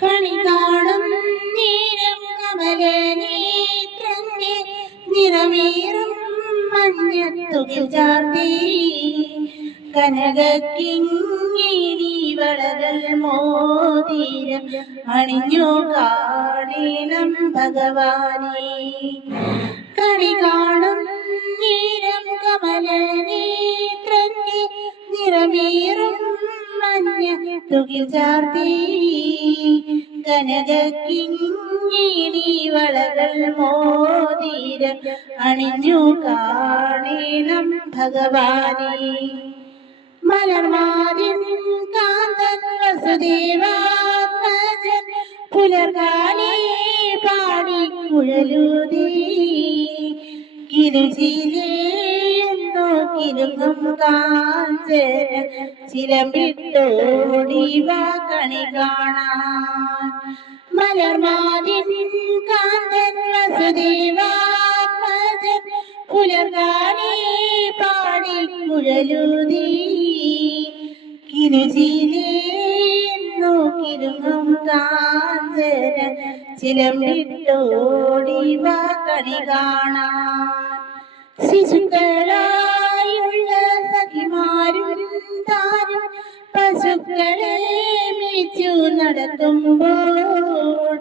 കണി കാണും നേരം കമലനേത്രന്റെ നിറമേറും മഞ്ഞത്തുകിൽ ചാർത്തി കനകക്കിങ്ങിണി വളകൾ മോതിരം അണിഞ്ഞു കാണണം ഭഗവാനെ. കണി കാണും നേരം കമലനേത്രന്റെ നിറമേറും മഞ്ഞത്തുകിൽ ചാർത്തി കനകക്കിങ്ങിണി വളകൾ മോതിരം അണിഞ്ഞു കാണണം ഭഗവാനെ. മലർമാതിൻ കാന്തൻ വസുദേവാത്മജൻ പുലർകാലേ പാടിക്കുഴലൂതി കിലുചിലേയുന്നു കിലുങ്ങും കാഞ്ചന ചിലമ്പിട്ടോടിവ കണി കാണാൻ. മലർമാതിൻ കാന്തൻ വസുദേവാത്മജൻ പുലർകാലേ പാടിക്കുഴലൂതി കിലുചിലേയുന്നു കിലുങ്ങും കാഞ്ചന ചിലമ്പിട്ടോടിവ കണി കാണാൻ. ശിശുക്കളായുള്ള സഖിമാരും താനും പശുക്കളെ മേച്ചു നടത്തുമ്പോൾ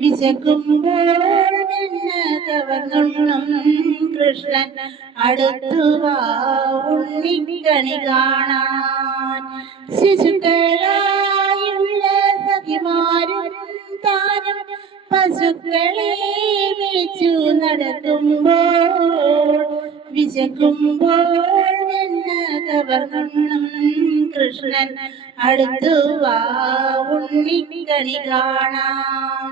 വിശക്കുമ്പോൾ വെണ്ണ കവർന്നുണ്ണും കൃഷ്ണൻ അടുത്തുവാ ഉണ്ണിക്കണി കാണാൻ. ശിശുക്കളായുള്ള സഖിമാരും താനും പശുക്കളെ മേച്ചു നടത്തുമ്പോൾ വിശക്കുമ്പോൾ വെണ്ണ കവർന്നുണ്ണും കൃഷ്ണൻ അടുത്തുവാ ഉണ്ണിക്കണി കാണാൻ.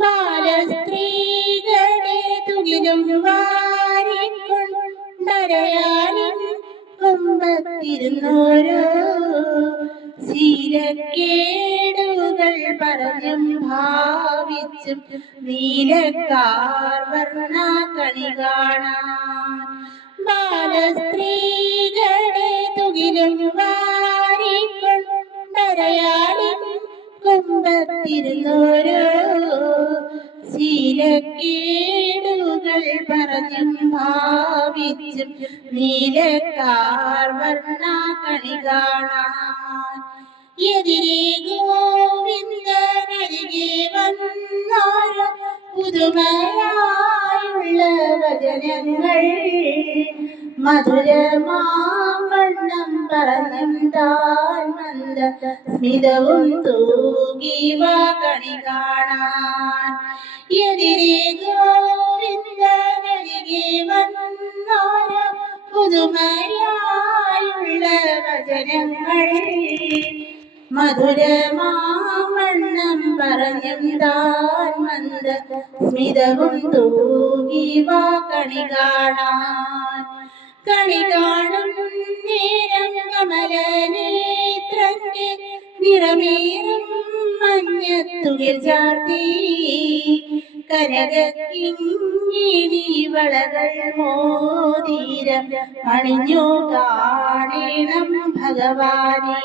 ബാലസ്ത്രീകളെ തുകിലും വാരിക്കൊണ്ടരയാലും കുമ്പത്തിരുന്നോരോ ശീലക്കേടുകൾ പറഞ്ഞും ഭാവിച്ചും നീലക്കാർ വർണ്ണ കണി കാണാൻ. ബാലസ്ത്രീകളെ തുകിലും വാരിക്കൊണ്ടരയാലും കുമ്പത്തിരുന്നോരോ ശീലക്കേടുകൾ പറഞ്ഞും ഭാവിച്ചും നീലക്കാർ വർണ്ണ കണി കാണാൻ. എതിരെ ഗോവിന്ദനരികെ വന്നോരോ പുതുമയായുള്ള വചനങ്ങൾ മധുരമാവണ്ണം പറഞ്ഞും താൻ മന്ദ സ്മിതവും തൂകിവ കണി കാണാൻ. എതിരെ ഗോവിന്ദനരികെ വന്നോരോ പുതുമയായുള്ള വചനങ്ങൾ മധുരമാവണ്ണം പറഞ്ഞും താൻ മന്ദ സ്മിതവും തൂകിവ കണി കാണാൻ. കണി കാണും നേരം കമലനേത്രന്റെ നിറമേറും മഞ്ഞത്തുകിൽ ചാർത്തി കനകക്കിങ്ങിണി വളകൾ മോതിരം അണിഞ്ഞു കാണണം ഭഗവാനെ.